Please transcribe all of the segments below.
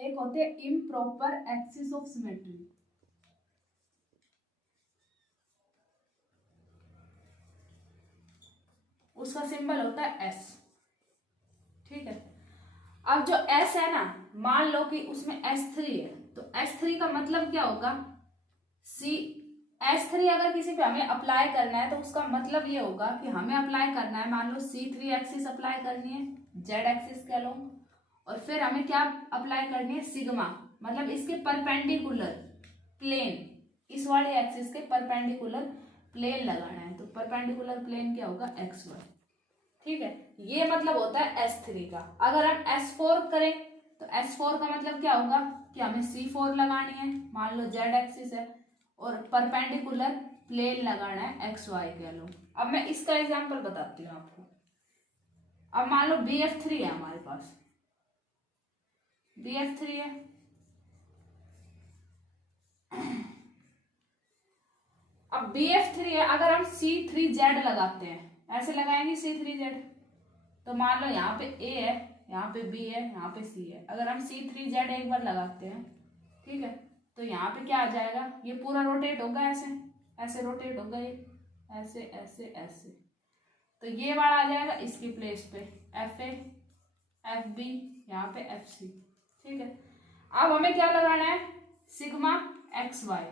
एक होते हैं इम्प्रॉपर एक्सिस ऑफ सिमेट्री, उसका सिंबल होता है एस। ठीक है, अब जो एस है ना, मान लो कि उसमें S3 है, तो S3 का मतलब क्या होगा, सी S3 अगर किसी पे हमें अप्लाई करना है तो उसका मतलब ये होगा कि हमें अप्लाई करना है, मान लो C3 एक्सिस अप्लाई करनी है, Z एक्सिस कह लो, और फिर हमें क्या अप्लाई करनी है, सिग्मा, मतलब इसके परपेंडिकुलर प्लेन, इस वाले एक्सिस के परपेंडिकुलर प्लेन लगाना है। तो परपेंडिकुलर प्लेन क्या होगा, XY। ठीक है, ये मतलब होता है S3 का। अगर हम S4 करें तो S4 का मतलब क्या होगा कि हमें C4 लगानी है, मान लो Z एक्सिस है और परपेंडिकुलर प्लेन लगाना है XY कह लो। अब मैं इसका एग्जांपल बताती हूँ आपको। अब मान लो BF3 है हमारे पास, BF3 है, अब BF3 है, अगर हम C3Z लगाते हैं, ऐसे लगाएंगे C3Z, तो मान लो यहाँ पे A है, यहाँ पे B है, यहाँ पे C है। अगर हम C3Z एक बार लगाते हैं, ठीक है, तो यहाँ पे क्या आ जाएगा, ये पूरा रोटेट होगा, ऐसे ऐसे रोटेट होगा, ये ऐसे ऐसे ऐसे, तो ये वाला आ जाएगा इसकी प्लेस पे FA FB, यहाँ पे FC। ठीक है, अब हमें क्या लगाना है, सिग्मा XY।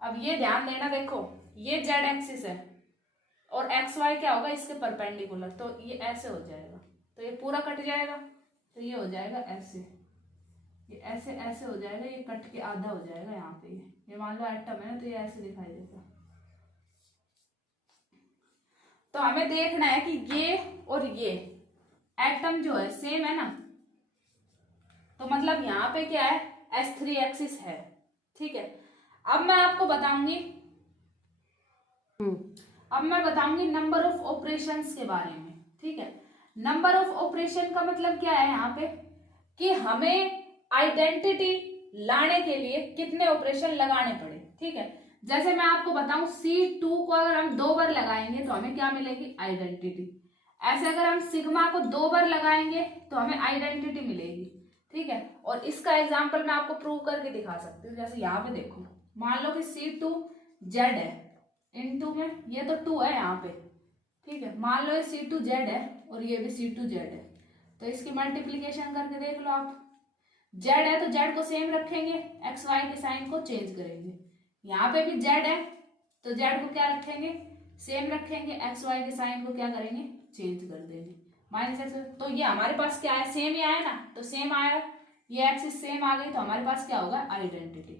अब ये ध्यान देना, देखो ये Z एक्सिस है और XY क्या होगा, इसके परपेंडिकुलर, तो ये ऐसे हो जाएगा, तो ये पूरा कट जाएगा, तो ये हो जाएगा ऐसे, ये ऐसे ऐसे हो जाएगा, ये कट के आधा हो जाएगा यहाँ पे, ये मान लो एटम है ना, तो ये ऐसे दिखाई देगा। तो हमें देखना है कि ये और ये एटम जो है सेम है ना, तो मतलब यहाँ पे क्या है, S3 एक्सिस है। ठीक है, अब मैं आपको बताऊंगी अब मैं बताऊंगी नंबर ऑफ ऑपरेशंस के बारे में। ठीक है, नंबर ऑफ ऑपरेशन का मतलब क्या है यहाँ पे, कि हमें आइडेंटिटी लाने के लिए कितने ऑपरेशन लगाने पड़े। ठीक है, जैसे मैं आपको बताऊं C2 को अगर हम 2 बार लगाएंगे तो हमें क्या मिलेगी, आइडेंटिटी। ऐसे अगर हम सिग्मा को 2 बार लगाएंगे तो हमें आइडेंटिटी मिलेगी। ठीक है, और इसका एग्जांपल मैं आपको प्रूव करके दिखा सकती हूँ। जैसे यहाँ पे देखो, मान लो कि C2Z है, इनटू में ये तो 2 है यहाँ पे। ठीक है, मान लो ये C2Z है और ये भी C2Z है, तो इसकी मल्टीप्लीकेशन करके देख लो आप। Z है तो Z को सेम रखेंगे, XY के साइन को चेंज करेंगे। यहाँ पे भी Z है तो Z को क्या रखेंगे, सेम रखेंगे, XY के साइन को क्या करेंगे, चेंज कर देंगे, -x। तो ये हमारे पास क्या है, सेम ही आया ना, तो सेम आया, ये एक्सिस सेम आ गई, तो हमारे पास क्या होगा, आइडेंटिटी।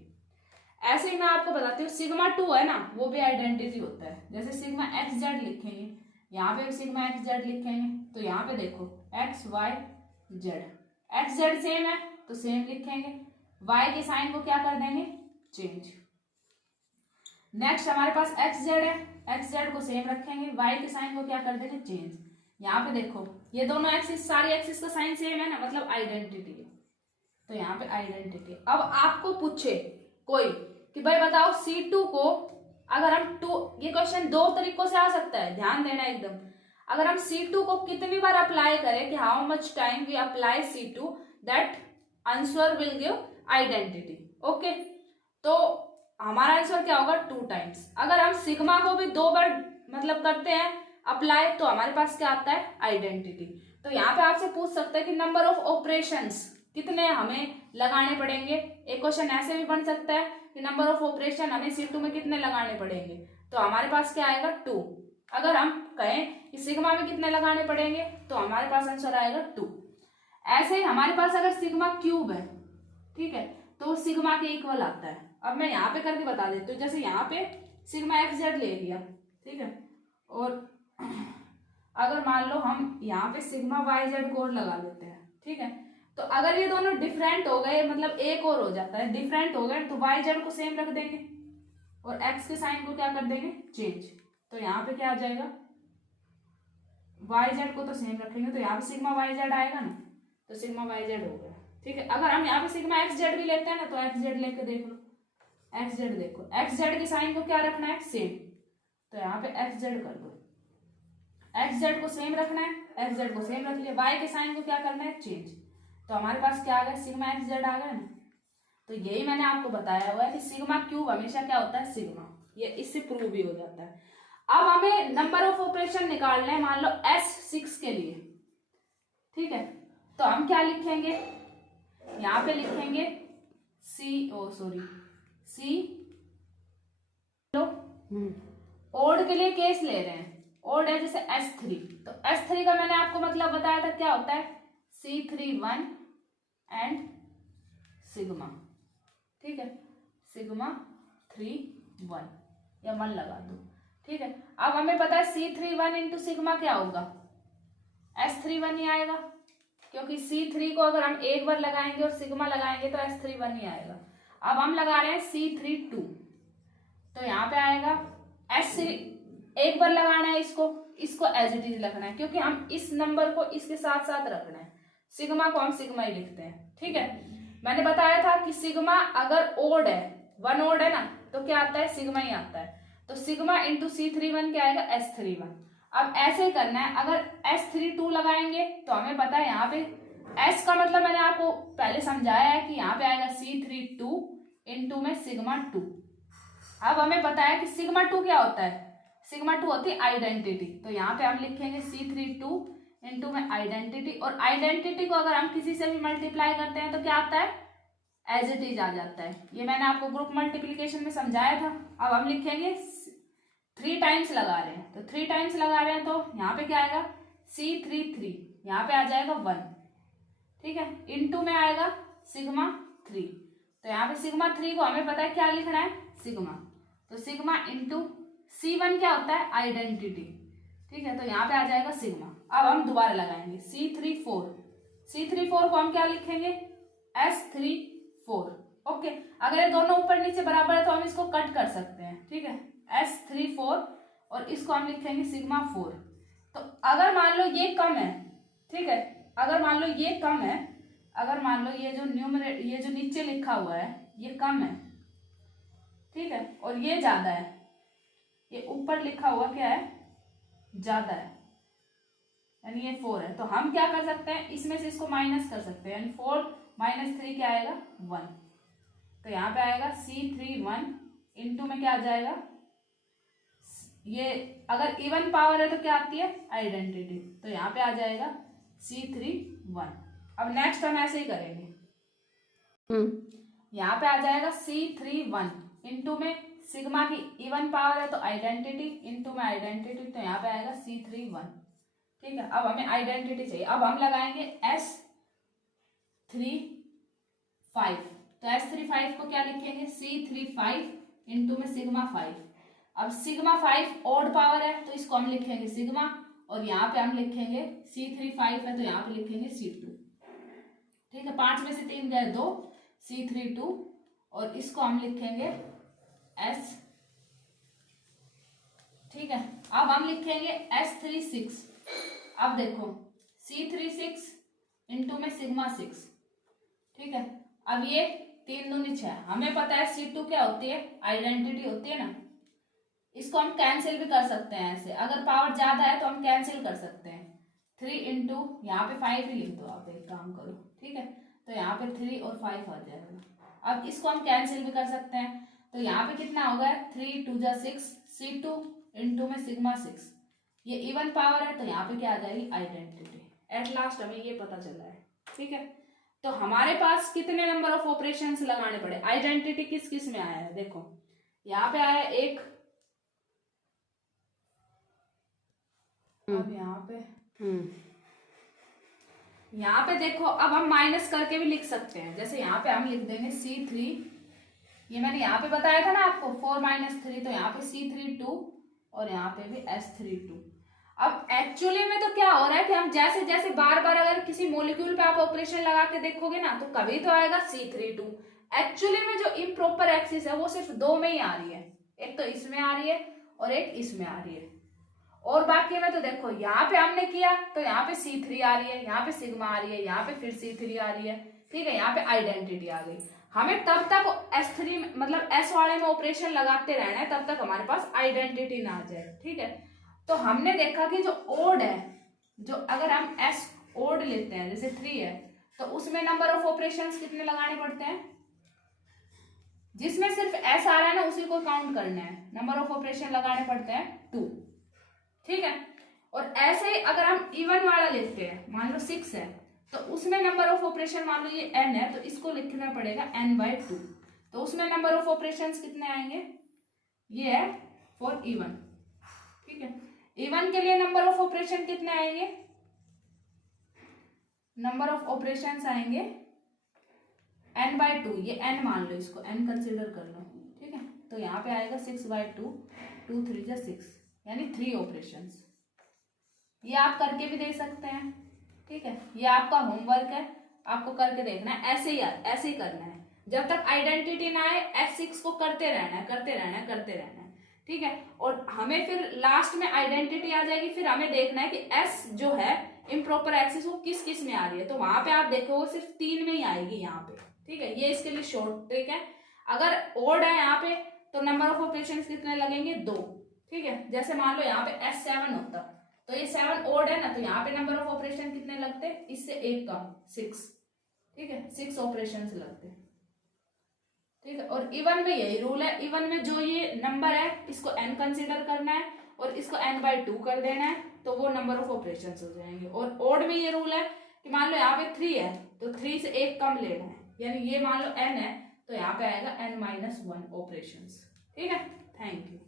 ऐसे ही मैं आपको बताती हूँ, सिग्मा 2 है ना, वो भी आइडेंटिटी होता है। जैसे सिग्मा XZ लिखेंगे, यहाँ पे भी सिग्मा XZ लिखेंगे, तो यहाँ पे देखो XYZ, XZ सेम है तो सेम लिखेंगे, Y के साइन को क्या कर देंगे, चेंज। नेक्स्ट हमारे पास XZ है, XZ को सेम रखेंगे, Y के साइन को क्या कर देंगे, चेंज। यहाँ पे देखो ये दोनों एक्सिस, सारी एक्सिस का साइन सेम है ना, मतलब आइडेंटिटी है, तो यहाँ पे आइडेंटिटी। अब आपको पूछे कोई कि भाई बताओ C2 को अगर हम ये क्वेश्चन 2 तरीकों से आ सकता है, ध्यान देना एकदम। अगर हम C2 को कितनी बार अप्लाई करें, कि how much time we apply C2, that answer will give identity. Okay, तो हमारा आंसर क्या होगा, 2 टाइम्स। अगर हम सिग्मा को भी 2 बार मतलब करते हैं अप्लाई, तो हमारे पास क्या आता है, आइडेंटिटी। तो यहाँ पे आपसे पूछ सकते हैं कि नंबर ऑफ ऑपरेशंस कितने हमें लगाने पड़ेंगे। एक क्वेश्चन ऐसे भी बन सकता है कि नंबर ऑफ ऑपरेशन हमें C2 में कितने लगाने पड़ेंगे, तो हमारे पास क्या आएगा, 2। अगर हम कहें कि सिग्मा में कितने लगाने पड़ेंगे, तो हमारे पास आंसर आएगा 2। ऐसे ही हमारे पास अगर सिग्मा क्यूब है, ठीक है, तो सिग्मा के इक्वल आता है। अब मैं यहाँ पे करके बता देती हूँ। जैसे यहाँ पे सिग्मा XZ ले लिया, ठीक है, और अगर मान लो हम यहाँ पे सिग्मा YZ कोड लगा लेते हैं, ठीक है, तो अगर ये दोनों डिफरेंट हो गए, मतलब एक और हो जाता है, डिफरेंट हो गए, तो YZ को सेम रख देंगे और X के साइन को क्या कर देंगे, चेंज। तो यहाँ पे क्या आ जाएगा, YZ को तो सेम रखेंगे, तो यहाँ पे सिग्मा YZ आएगा ना, तो सिग्मा YZ हो गया। ठीक है, अगर हम यहाँ पे सिग्मा XZ भी लेते हैं ना, तो XZ लेके देख लो, XZ देखो, XZ के साइन को क्या रखना है, सेम, तो यहाँ पे XZ कर दो। XZ को सेम रखना है, XZ को सेम रख लिया, Y के साइन को क्या करना है, चेंज। तो तो हमारे पास क्या आ गया, सिग्मा एक्स जेड आ गया ना। तो यही मैंने आपको बताया हुआ है कि सिग्मा क्यूब हमेशा क्या होता है, सिग्मा। ये इससे प्रूव भी हो जाता है। अब हमें नंबर ऑफ ऑपरेशन निकालने हैं, मान लो S6 के लिए, ठीक है। तो हम क्या लिखेंगे, यहाँ पे लिखेंगे सी लो ओड के लिए केस ले रहे हैं, ओड है जैसे S3, तो S3 का मैंने आपको मतलब बताया था क्या होता है, C31 एंड सिग्मा, ठीक है, सिग्मा 3 1 या 1 लगा दो, ठीक है। अब हमें पता है C31 इंटू सिग्मा क्या होगा, S31 ही आएगा, क्योंकि C3 को अगर हम एक बार लगाएंगे और सिग्मा लगाएंगे तो S31 ही आएगा। अब हम लगा रहे हैं C32, तो यहाँ पे आएगा S3, एक बार लगाना है इसको एज इट इज रखना है, क्योंकि हम इस नंबर को इसके साथ साथ रखना है, सिग्मा को हम सिग्मा ही लिखते हैं, ठीक है। मैंने बताया था कि सिग्मा अगर ओड है, 1 ओड है ना, तो क्या आता है, सिग्मा ही आता है। तो सिग्मा इंटू C31 क्या आएगा, S31। अब ऐसे ही करना है, अगर S32 लगाएंगे तो हमें पता है यहाँ पे S का मतलब मैंने आपको पहले समझाया है कि यहाँ पे आएगा C32 इंटू में सिग्मा 2। अब हमें पता है कि सिग्मा 2 क्या होता है, सिग्मा 2 होती है आइडेंटिटी, तो यहाँ पे हम लिखेंगे C32 इंटू में आइडेंटिटी, और आइडेंटिटी को अगर हम किसी से भी मल्टीप्लाई करते हैं तो क्या आता है, एज इट इज आ जाता है। ये मैंने आपको ग्रुप मल्टीप्लीकेशन में समझाया था। अब हम लिखेंगे 3 टाइम्स लगा रहे हैं, तो 3 टाइम्स लगा रहे हैं, तो यहाँ पे क्या आएगा, C33, यहाँ पे आ जाएगा 1, ठीक है, इंटू में आएगा सिग्मा 3, तो यहाँ पे सिग्मा 3 को हमें पता है क्या लिखना है, सिग्मा, तो सिग्मा इंटू C1 क्या होता है, आइडेंटिटी, ठीक है, तो यहाँ पे आ जाएगा सिग्मा। अब हम दोबारा लगाएंगे C34 को हम क्या लिखेंगे, S34, ओके। अगर ये दोनों ऊपर नीचे बराबर है तो हम इसको कट कर सकते हैं, ठीक है, S34 और इसको हम लिखेंगे सिग्मा 4। तो अगर मान लो ये कम है, ठीक है, अगर मान लो ये कम है, अगर मान लो ये जो नीचे लिखा हुआ है ये कम है, ठीक है, और ये ज्यादा है, ये ऊपर लिखा हुआ क्या है, ज्यादा है, यानी ये 4 है, तो हम क्या कर सकते हैं, इसमें से इसको माइनस कर सकते हैं, यानी 4 - 3 क्या आएगा, 1, तो यहाँ पे आएगा C31 इंटू में क्या आ जाएगा, ये अगर इवन पावर है तो क्या आती है, आइडेंटिटी, तो यहाँ पे आ जाएगा C31। अब नेक्स्ट हम ऐसे ही करेंगे, यहाँ पे आ जाएगा C31 इंटू में सिग्मा की इवन पावर है तो आइडेंटिटी, इंटू में आइडेंटिटी, तो यहाँ पे आएगा C31, ठीक है। अब हमें आइडेंटिटी चाहिए, अब हम लगाएंगे S35, तो S35 को क्या लिखेंगे, C35 इंटू में सिग्मा 5। अब सिग्मा 5 ऑड पावर है तो इसको हम लिखेंगे सिग्मा, और यहाँ पे हम लिखेंगे C35 है तो यहाँ पे लिखेंगे C2, ठीक है, 5 में से 3 गए 2, C32, और इसको हम लिखेंगे S, ठीक है। अब हम लिखेंगे S36, अब देखो C36 इंटू में सिग्मा 6, ठीक है। अब ये 3 दूनी 6, हमें पता है C2 क्या होती है, आइडेंटिटी होती है ना, इसको हम कैंसिल भी कर सकते हैं ऐसे, अगर पावर ज्यादा है तो हम कैंसिल कर सकते हैं, 3 इंटू यहाँ पे 5 ही लिख दो, आप एक काम करो, ठीक है, तो यहाँ पे 3 और 5 आ जाएगा। अब इसको हम कैंसिल भी कर सकते हैं, तो यहाँ पे कितना हो गया, 3 2 जा 6, C2 इंटू में सिग्मा 6, ये इवन पावर है तो यहाँ पे क्या आ जाएगी, आइडेंटिटी। एट लास्ट हमें ये पता चला है, ठीक है। तो हमारे पास कितने नंबर ऑफ ऑपरेशंस लगाने पड़े, आइडेंटिटी किस किस में आया है, देखो यहाँ पे आया एक, अब यहाँ पे देखो, अब हम माइनस करके भी लिख सकते हैं, जैसे यहाँ पे हम लिख देंगे C3, ये मैंने यहाँ पे बताया था ना आपको 4 - 3, तो यहाँ पे C32 और यहाँ पे भी S32। अब एक्चुअली में तो क्या हो रहा है कि हम जैसे जैसे बार बार अगर किसी मॉलिक्यूल पे आप ऑपरेशन लगा के देखोगे ना तो कभी तो आएगा C32। एक्चुअली में जो इम्प्रॉपर एक्सिस है वो सिर्फ 2 में ही आ रही है, एक तो इसमें आ रही है और एक इसमें आ रही है, और बाकी में तो देखो यहाँ पे हमने किया तो यहाँ पे C3 आ रही है, यहाँ पे सिग्मा आ रही है, यहाँ पे फिर C3 आ रही है, ठीक है, यहाँ पे आइडेंटिटी आ गई। हमें तब तक S3 मतलब S वाले में ऑपरेशन लगाते रहना है तब तक हमारे पास आइडेंटिटी ना आ जाए, ठीक है। तो हमने देखा कि जो ओड है, जो अगर हम S ओड लेते हैं जैसे 3 है तो उसमें नंबर ऑफ ऑपरेशंस कितने लगाने पड़ते हैं? जिसमें सिर्फ एस आ रहा है ना उसी को काउंट करना है, नंबर ऑफ ऑपरेशन लगाने पड़ते हैं 2, ठीक है। और ऐसे ही अगर हम इवन वाला लेते हैं, मान लो 6 है, तो उसमें नंबर ऑफ ऑपरेशन मान लो ये n है, तो इसको लिखना पड़ेगा n/2, तो उसमें नंबर ऑफ ऑपरेशंस कितने आएंगे? ये है फॉर इवन, ठीक है। इवन के लिए नंबर ऑफ ऑपरेशन कितने आएंगे? नंबर ऑफ ऑपरेशंस आएंगे n/2, ये n मान लो, इसको n कंसिडर कर लो, ठीक है। तो यहाँ पे आएगा 6/2, 2 3 जा 6, यानी 3 ऑपरेशंस। ये आप करके भी दे सकते हैं, ठीक है। ये आपका होमवर्क है, आपको करके देखना है, ऐसे ही करना है। जब तक आइडेंटिटी ना आए S6 को करते रहना है, करते रहना है, करते रहना है, ठीक है। और हमें फिर लास्ट में आइडेंटिटी आ जाएगी, फिर हमें देखना है कि S जो है इम्प्रॉपर एक्सिस वो किस किस में आ रही है। तो वहां पे आप देखो वो सिर्फ 3 में ही आएगी यहाँ पे, ठीक है। ये इसके लिए शॉर्ट ट्रिक है। अगर ओड है यहाँ पे तो नंबर ऑफ ऑपरेशन कितने लगेंगे? 2, ठीक है। जैसे मान लो यहाँ पे S7 होता तो ये 7 ओड है ना, तो यहाँ पे नंबर ऑफ ऑपरेशन कितने लगते? इससे 1 कम, 6, ठीक है, 6 ऑपरेशन लगते, ठीक है। और इवन में यही रूल है, इवन में जो ये नंबर है इसको n कंसीडर करना है और इसको n/2 कर देना है, तो वो नंबर ऑफ ऑपरेशन हो जाएंगे। और ओड में ये रूल है कि मान लो यहाँ पे 3 है तो 3 से 1 कम लेना है, यानी ये मान लो n है तो यहाँ पे आएगा n-1 ऑपरेशंस, ठीक है। Thank you.